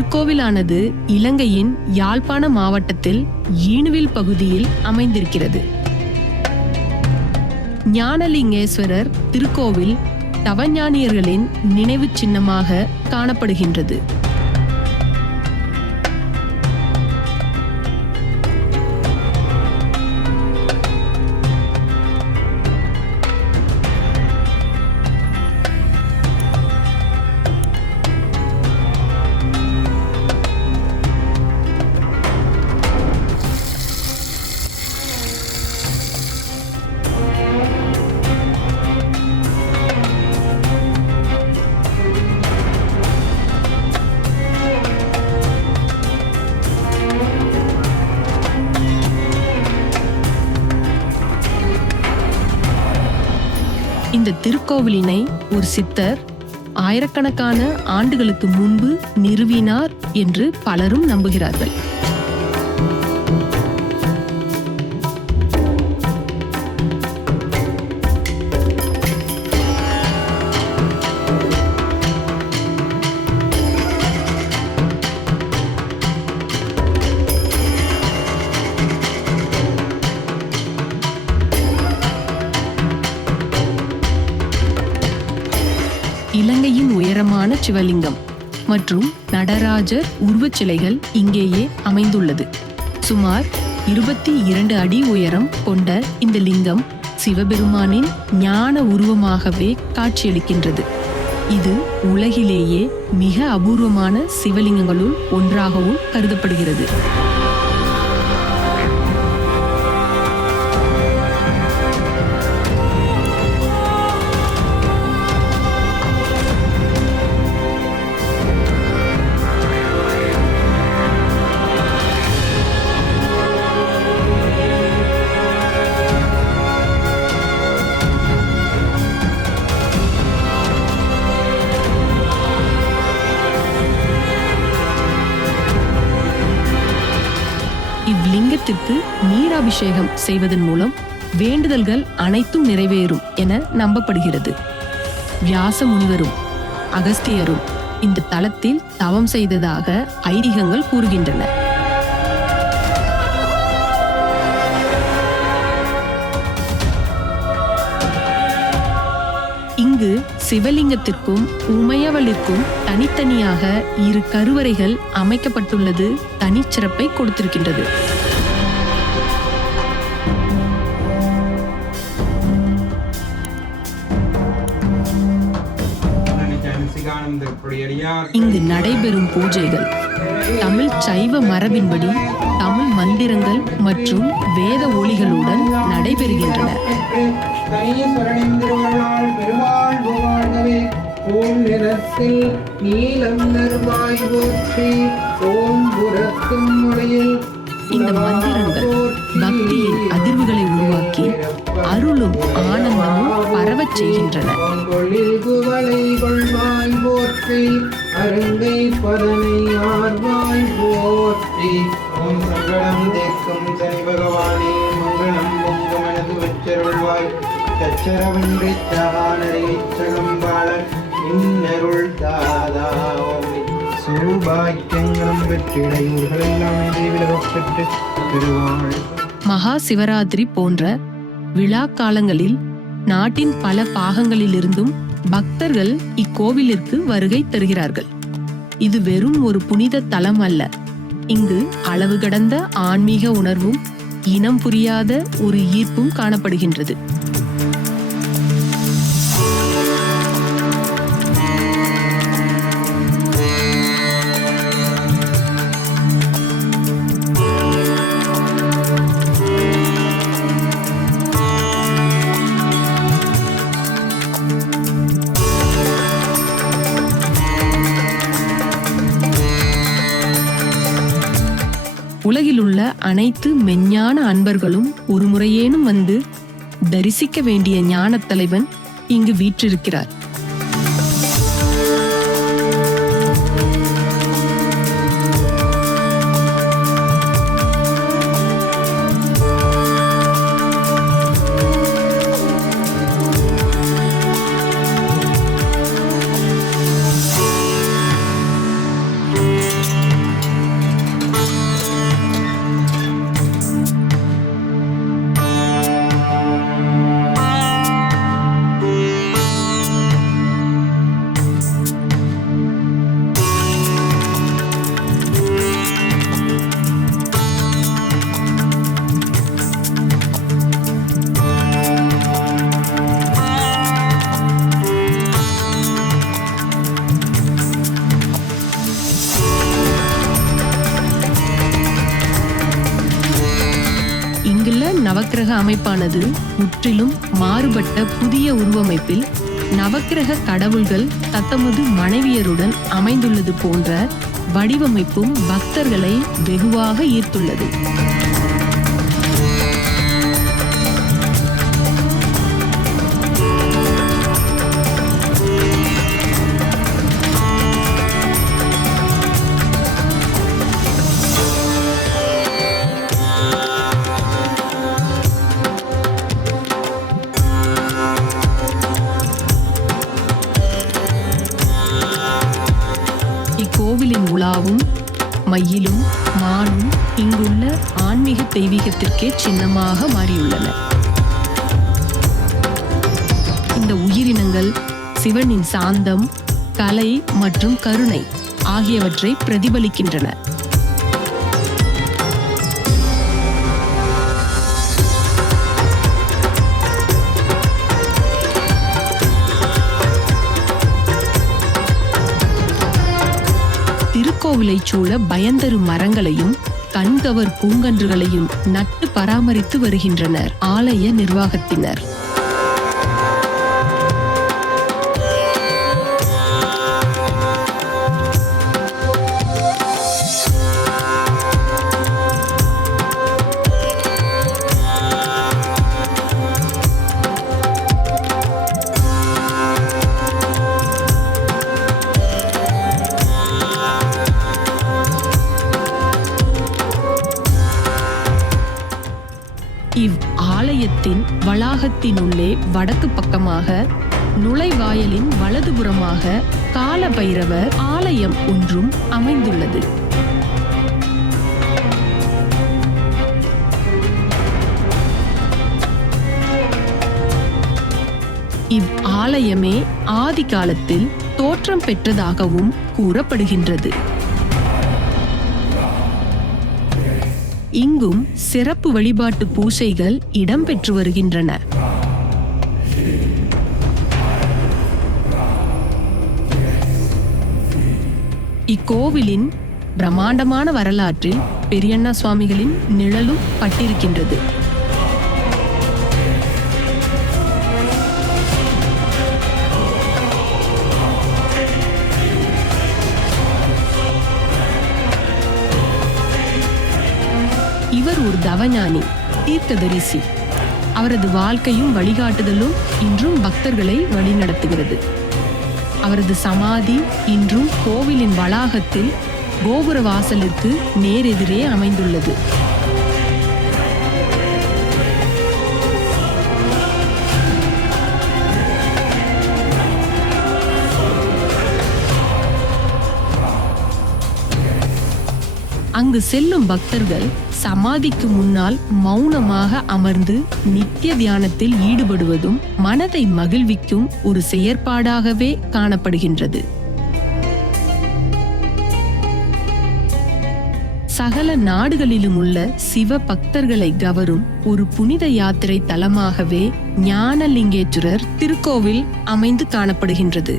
திருக்கோவிலானது இலங்கையின் யாழ்ப்பாண மாவட்டத்தில் ஈணுவில் பகுதியில் அமைந்திருக்கிறது. ஞானலிங்கேஸ்வரர் திருக்கோவில் தவஞானியர்களின் நினைவு சின்னமாக காணப்படுகின்றது. இந்த திருக்கோவிலினை ஒரு சித்தர் ஆயிரக்கணக்கான ஆண்டுகளுக்கு முன்பு நிறுவினார் என்று பலரும் நம்புகிறார்கள். இலங்கையின் உயரமான சிவலிங்கம் மற்றும் நடராஜர் உருவச் சிலைகள் இங்கேயே அமைந்துள்ளது. சுமார் 22 அடி உயரம் கொண்ட இந்த லிங்கம் சிவபெருமானின் ஞான உருவமாகவே காட்சியளிக்கின்றது. இது உலகிலேயே மிக அபூர்வமான சிவலிங்கங்களுள் ஒன்றாகவும் கருதப்படுகிறது. இவ்லிங்கத்திற்கு நீராபிஷேகம் செய்வதன் மூலம் வேண்டுதல்கள் அனைத்தும் நிறைவேறும் என நம்பப்படுகிறது. வியாச முனிவரும் அகஸ்தியரும் இந்த தலத்தில் தவம் செய்ததாக ஐதீகங்கள் கூறுகின்றன. இங்கு சிவலிங்கத்திற்கும் உமையவளிற்கும் தனித்தனியாக 2 கருவறைகள் அமைக்கப்பட்டுள்ளது தனிச்சிறப்பை கொடுத்திருக்கின்றது. இங்கு நடைபெறும் பூஜைகள் தமிழ் சைவ மரபின்படி தமிழ் மந்திரங்கள் மற்றும் வேத ஒலிகளுடன் நடைபெறுகின்றன. இந்த மந்திரங்கள் பக்தியின் அதிர்வுகளை உருவாக்கி அருளும் ஆனந்தமும் பரவச் செய்கின்றன. மகா சிவராத்திரி போன்ற விழா காலங்களில் நாட்டின் பல பாகங்களிலிருந்தும் பக்தர்கள் இக்கோவிலிற்கு வருகை தருகிறார்கள். இது வெறும் ஒரு புனித தலம் அல்ல. இங்கு அளவு கடந்த ஆன்மீக உணர்வும் இனம் புரியாத ஒரு ஈர்ப்பும் காணப்படுகின்றது. உலகிலுள்ள அனைத்து மெஞ்ஞான அன்பர்களும் ஒரு முறையேனும் வந்து தரிசிக்க வேண்டிய ஞான தலைவன் இங்கு வீற்றிருக்கிறார். நவக்கிரக அமைப்பானது முற்றிலும் மாறுபட்ட புதிய உருவமைப்பில் நவக்கிரக கடவுள்கள் தத்தமது மனைவியருடன் அமைந்துள்ளது போன்ற வடிவமைப்பும் பக்தர்களை வெகுவாக ஈர்த்துள்ளது. இக்கோவிலின் உலாவும் மயிலும் மானும் இங்குள்ள ஆன்மீக தெய்வீகத்திற்கே சின்னமாக மாறியுள்ளன. இந்த உயிரினங்கள் சிவனின் சாந்தம், கலை மற்றும் கருணை ஆகியவற்றை பிரதிபலிக்கின்றன. திருக்கோவிலை சூழ பயந்தரும் மரங்களையும் கண்கவர் பூங்கன்றுகளையும் நட்டு பராமரித்து வருகின்றனர் ஆலய நிர்வாகத்தினர். இவ் ஆலயத்தின் வளாகத்தினுள்ளே வடக்கு பக்கமாக நுழைவாயலின் வலதுபுறமாக கால பைரவர் ஆலயம் ஒன்றும் அமைந்துள்ளது. இவ் ஆலயமே ஆதி காலத்தில் தோற்றம் பெற்றதாகவும் கூறப்படுகின்றது. இங்கும் சிறப்பு வழிபாட்டு பூசைகள் இடம்பெற்று வருகின்றன. இக்கோவிலின் பிரம்மாண்டமான வரலாற்றில் பெரியண்ணா சுவாமிகளின் நிழலும் பட்டிருக்கின்றது. இவர் ஒரு தவஞானி, தீர்க்கதரிசி. அவரது வாழ்க்கையும் வழிகாட்டுதலும் இன்றும் பக்தர்களை வழிநடத்துகிறது. அவரது சமாதி இன்றும் கோவிலின் வளாகத்தில் கோபுர வாசலுக்கு நேரெதிரே அமைந்துள்ளது. அங்கு செல்லும் பக்தர்கள் சமாதிக்கு முன்னால் மௌனமாக அமர்ந்து நித்திய தியானத்தில் ஈடுபடுவதும் மனதை மகிழ்விக்கும் ஒரு செயற்பாடாகவே காணப்படுகின்றது. சகல நாடுகளிலும் உள்ள சிவ பக்தர்களை கவரும் ஒரு புனித யாத்திரை தலமாகவே ஞானலிங்கேஸ்வரர் திருக்கோவில் அமைந்து காணப்படுகின்றது.